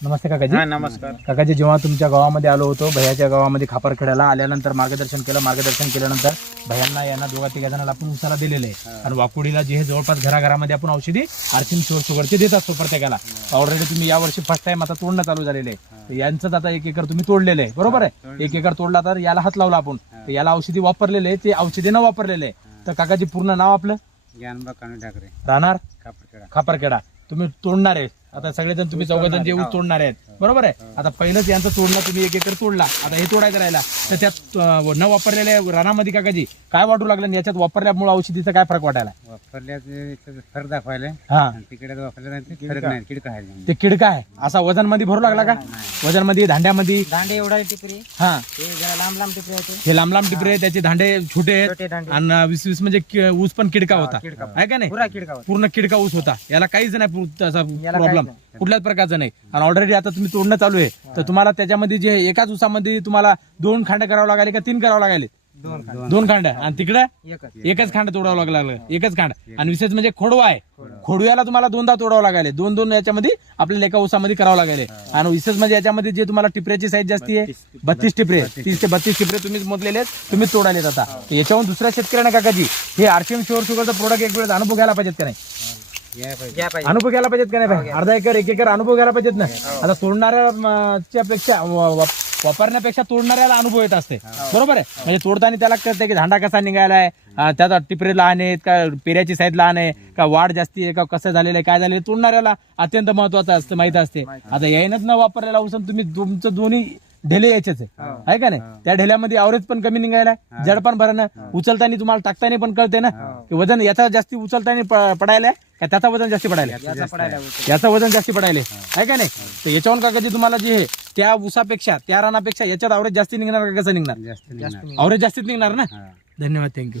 नमस्ते काकाजी. नमस्कार. काकाजी, जेव्हा तुमच्या गावामध्ये आलो होतो, भैयाच्या गावामध्ये खापरखेड्याला आल्यानंतर मार्गदर्शन केल्यानंतर भैयांना यांना दोघा तिघा जणांना आपण उसाला दिलेले आहे. आणि वाकुडीला जे हे जवळपास घराघरामध्ये आपण औषधी आर्थिंग शुगरचे देतात तो प्रत्येकाला. ऑलरेडी तुम्ही यावर्षी फर्स्ट टाइम आता तोडणं चालू झालेले आहे. यांचंच आता 1 एकर तुम्ही तोडलेलं आहे, बरोबर आहे. 1 एकर तोडला तर याला हात लावला आपण, तर याला औषधी वापरलेले ते औषधी न वापरलेले आहे. तर काकाजी पूर्ण नाव आपलं? ज्ञानबा कानू ठाकरे, राहणार खापरखेडा. खापरखेडा. तुम्ही तोडणार आहे आता सगळेजण, तुम्ही चौघजण जे ऊस तोडणार आहेत, बरोबर आहे. आता पहिलंच यांचं तोडणं तुम्ही 1 एकर तोडला, आता हे तोडायचं राहिला. तर त्यात न वापरलेल्या रानामध्ये काकाजी काय वाटू लागलं आणि याच्यात वापरल्यामुळे औषधीचा काय फरक वाटायला? वापरल्याचे फरक दाखवायला हा, तिकडे वापरल्या फरक नाही, किडका आहे. ते किडका आहे असा वजन मध्ये भरू लागला का? वजन मध्ये, दांड्यामध्ये? दांडे एवढा टिपरी, हा, हे जरा लांब लांब टिपरी होते. हे लांब लांब टिपरे, त्याचे दांडे छोटे आहेत. छोटे दांडे, आणि 20 म्हणजे ऊस पण किडका होता, किडका. आहे का नाही? पुरा किडका होता. पूर्ण किडका ऊस होता. याला काहीच नाही याला प्रॉब्लेम, काहीच कुठल्याच प्रकारचा नाही. आणि ऑलरेडी आता तुम्ही तोडणं चालू आहे, तर तुम्हाला त्याच्यामध्ये जे एकाच ऊसामध्ये तुम्हाला 2 खांड करावं लागले का 3 करावं लागले? 2 खांड. आणि तिकडे एकच. एकच खांड तोडावं लागलं, एकच खांड. आणि विशेष म्हणजे खोडवा आहे, खोडव्याला तुम्हाला 2दा तोडावं लागले. 2 याच्यामध्ये आपल्याला एका ऊसामध्ये करावं लागले. आणि विशेष म्हणजे याच्यामध्ये जे तुम्हाला टिपऱ्याची साईज जास्ती आहे, 32 टिपरे, 30 ते 32 टिपरे तुम्ही मोजलेले आहेत, तुम्ही तोडालेत. आता याच्याहून दुसऱ्या शेतकऱ्यांना काकाजी हे आरसीएम शुअर शुगरचं प्रोडक्ट एक वेळेस अनुभव घ्यायला पाहिजेत का नाही? घ्या पाहिजे. अनुभव घ्यायला पाहिजेत का नाही? अर्धा एकर 1 एकर अनुभव घ्यायला पाहिजेत ना. आता तोडणाऱ्या पेक्षा वापरण्यापेक्षा तोडणाऱ्याला अनुभव येत असते, बरोबर आहे. म्हणजे तोडताना त्याला कळतं की धांडा कसा निघायलाय, त्याचा टिपरे लहान आहेत का, पेऱ्याची साईज लहान आहे का, वाढ जास्ती आहे का, कसं झालेलं आहे, काय झालेलं, तोडणाऱ्याला अत्यंत महत्वाचं असतं, माहित असते. आता यायनच न वापरलेला ऊस तुम्ही तुमचं दोन्ही ढेले यायचेच आहे का नाही? त्या ढेल्यामध्ये अवरेज पण कमी निघायला, जड पण भरणं, उचलताना तुम्हाला टाकताना पण कळते ना की वजन याचा जास्ती उचलताना पडायला का त्याचा वजन जास्ती पडायला, याचं वजन जास्ती पडायला, आहे का नाही? तर याच्यावर काकाजी तुम्हाला जे आहे त्या ऊसापेक्षा, त्या रानापेक्षा याच्यात अवरेज जास्ती निघणार का कसं निघणार? जास्त अवरेज जास्तीच निघणार ना. धन्यवाद, थँक्यू.